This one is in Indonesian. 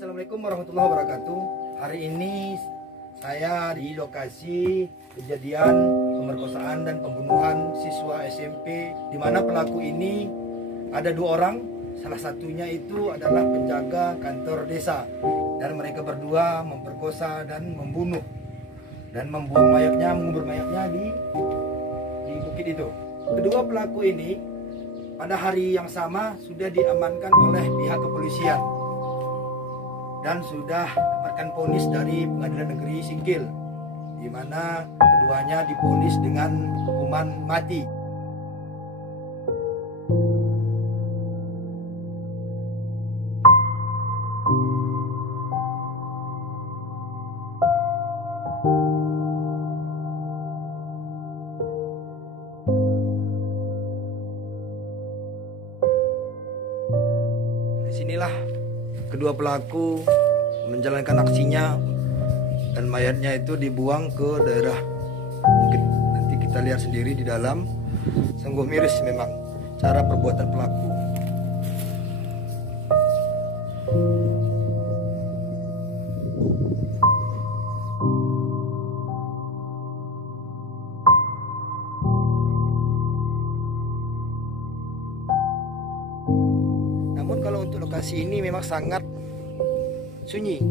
Assalamualaikum warahmatullahi wabarakatuh. Hari ini saya di lokasi kejadian pemerkosaan dan pembunuhan siswa SMP, di mana pelaku ini ada 2 orang. Salah satunya itu adalah penjaga kantor desa, dan mereka berdua memperkosa dan membunuh dan membuang mayatnya, mengubur mayatnya di bukit itu. Kedua pelaku ini pada hari yang sama sudah diamankan oleh pihak kepolisian dan sudah dapatkan vonis dari Pengadilan Negeri Singkil, di mana keduanya divonis dengan hukuman mati. Disinilah kedua pelaku menjalankan aksinya dan mayatnya itu dibuang ke daerah bukit. Nanti kita lihat sendiri di dalam, sungguh miris memang cara perbuatan pelaku. Namun kalau untuk lokasi ini memang sangat sunyi,